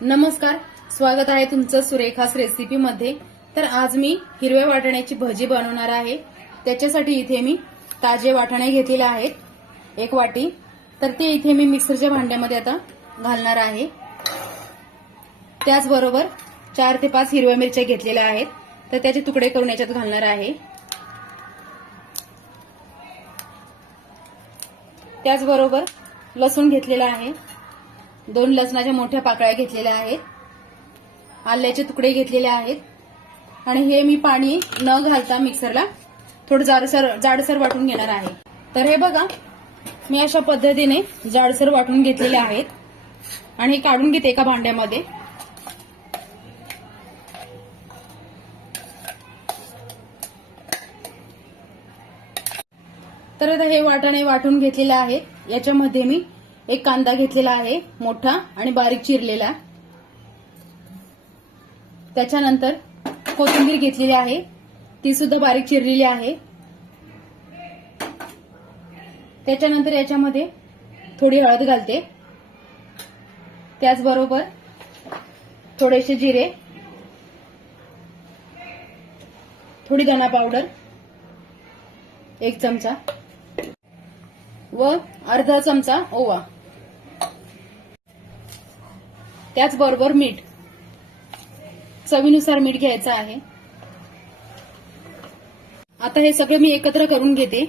नमस्कार स्वागत आहे तुमचं सुरेखास रेसिपीमध्ये तर आज मी हिरव्या वाटाण्याची भजी बनवणार आहे. त्याच्यासाठी इथे मी ताजे वाटाणे घेतलेले आहेत एक वाटी. तर ते इथे मी मिक्सरच्या भांड्यामध्ये आता घालणार आहे. त्याचबरोबर चार ते पाच हिरव्या मिरच्या घेतलेल्या आहेत. तर त्याचे तुकडे करून याच्यात घालणार आहे. त्याचबरोबर लसूण घेतलेला आहे. दोन लसणाच्या मोठ्या पाकळ्या घेतलेल्या आहेत. आल्याचे तुकडे घेतलेले आहेत. आणि हे मी पाणी न घालता मिक्सरला थोडं जाडसर जाडसर वाटून घेणार आहे. तर हे बघा मी अशा पद्धतीने जाडसर वाटून घेतलेले आहेत. आणि हे काढून घेते एका भांड्यामध्ये. तर आता हे वाटाणे वाटून घेतलेले आहेत. याच्यामध्ये मी एक कांदा घेतलेला आहे मोठा आणि बारीक चिरलेला. त्याच्यानंतर कोथिंबीर घेतलेली आहे ती सुद्धा बारीक चिरलेली आहे. त्याच्यानंतर याच्यामध्ये थोडी हळद घालते. त्याचबरोबर थोडेसे जिरे थोडी धना पावडर एक चमचा व अर्धा चमचा ओवा. त्याचबरोबर मीठ. चवीनुसार मीठ घ्यायचं आहे. आता हे सगळं मी एकत्र करून घेते.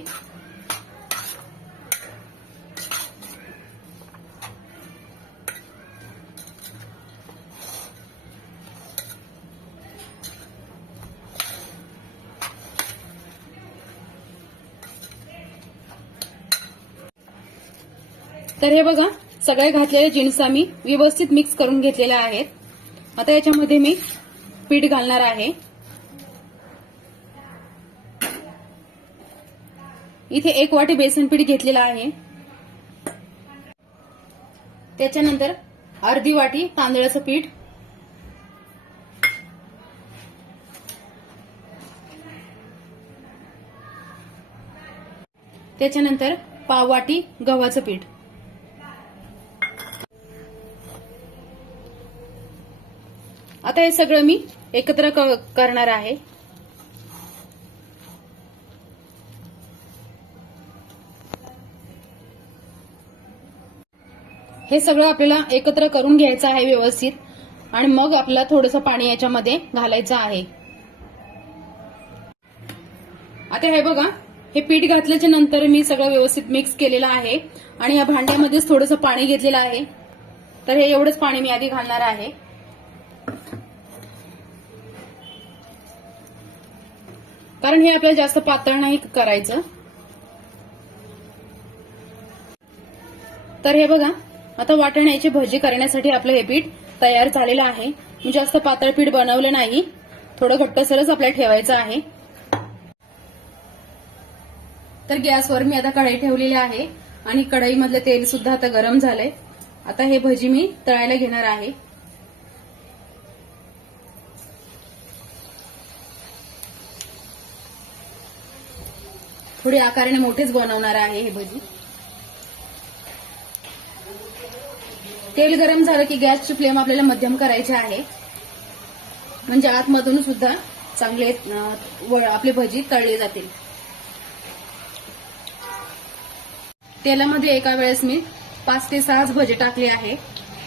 तर हे बघा सगळे घातलेले जीन्स आम्ही व्यवस्थित मिक्स करून घेतलेल्या आहेत. आता याच्यामध्ये मी पीठ घालणार आहे. इथे एक वाटी बेसन पीठ घेतलेलं आहे. त्याच्यानंतर अर्धी वाटी तांदळाचं पीठ. त्याच्यानंतर पाव वाटी गव्हाचं पीठ. आता हे सगळं मी एकत्र करणार आहे. हे सगळं आपल्याला एकत्र करून घ्यायचं आहे व्यवस्थित. आणि मग आपल्याला थोडंसं पाणी याच्यामध्ये घालायचं आहे. आता हे बघा हे पीठ घातल्याच्या नंतर मी सगळं व्यवस्थित मिक्स केलेलं आहे. आणि या भांड्यामध्येच थोडंसं पाणी घेतलेलं आहे. तर हे एवढंच पाणी मी आधी घालणार आहे. कारण हे आपल्याला जास्त पातळ नाही करायचं. तर हे बघा आता वाटण्याची भजी करण्यासाठी आपलं हे पीठ तयार झालेलं आहे. मी जास्त पातळ पीठ बनवलं नाही. थोडं घट्टसरच आपल्याला ठेवायचं आहे. तर गॅसवर मी आता कढई ठेवलेली आहे आणि कढईमधलं तेल सुद्धा आता गरम झालंय. आता हे भजी मी तळायला घेणार आहे. थोडी आकाराने मोठेच बनवणार आहे हे भजी. तेल गरम झालं की गॅसची फ्लेम आपल्याला मध्यम करायची आहे. म्हणजे आतमधून सुद्धा चांगले आपले भजी तळले जातील. तेलामध्ये एका वेळेस मी पाच ते सहाच भजी टाकले आहे.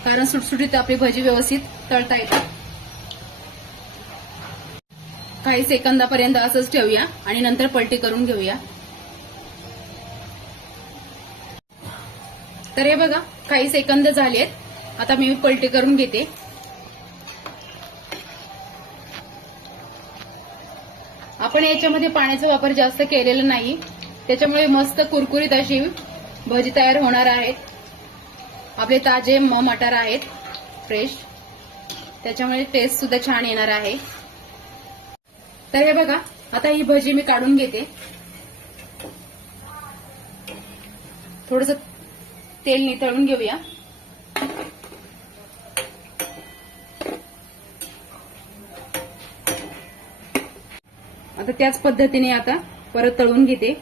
कारण सुटसुटीत आपली भजी व्यवस्थित तळता येतात काही सेकंदापर्यंत असंच ठेवूया आणि नंतर पलटी करून घेऊया. तर हे बघा काही सेकंद झालेत. आता मी पलटी करून घेते. आपण याच्यामध्ये पाण्याचा वापर जास्त केलेला नाही. त्याच्यामुळे मस्त कुरकुरीत अशी भजी तयार होणार आहेत. आपले ताजे म मटार आहेत फ्रेश त्याच्यामुळे टेस्ट सुद्धा छान येणार आहे. तर हे बघा आता ही भजी मी काढून घेते. थोडस तेल नितळून घेऊया. आता त्याच पद्धतीने आता परत तळून घेते.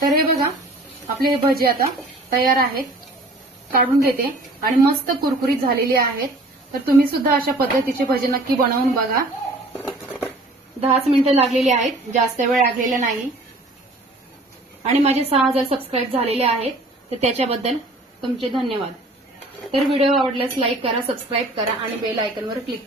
तर हे बघा आपले हे भजी आता तयार आहेत. काढून घेते. आणि मस्त कुरकुरीत झालेली आहेत. तर तुम्ही सुद्धा अशा पद्धतीचे भजी नक्की बनवून बघा. दहाच मिनिटं लागलेली आहेत. जास्त वेळ लागलेला नाही. आणि माझे सहा हजार सबस्क्राईब झालेले आहेत. तर त्याच्याबद्दल तुमचे धन्यवाद. तर व्हिडिओ आवडल्यास लाईक करा सबस्क्राईब करा आणि बेल आयकनवर क्लिक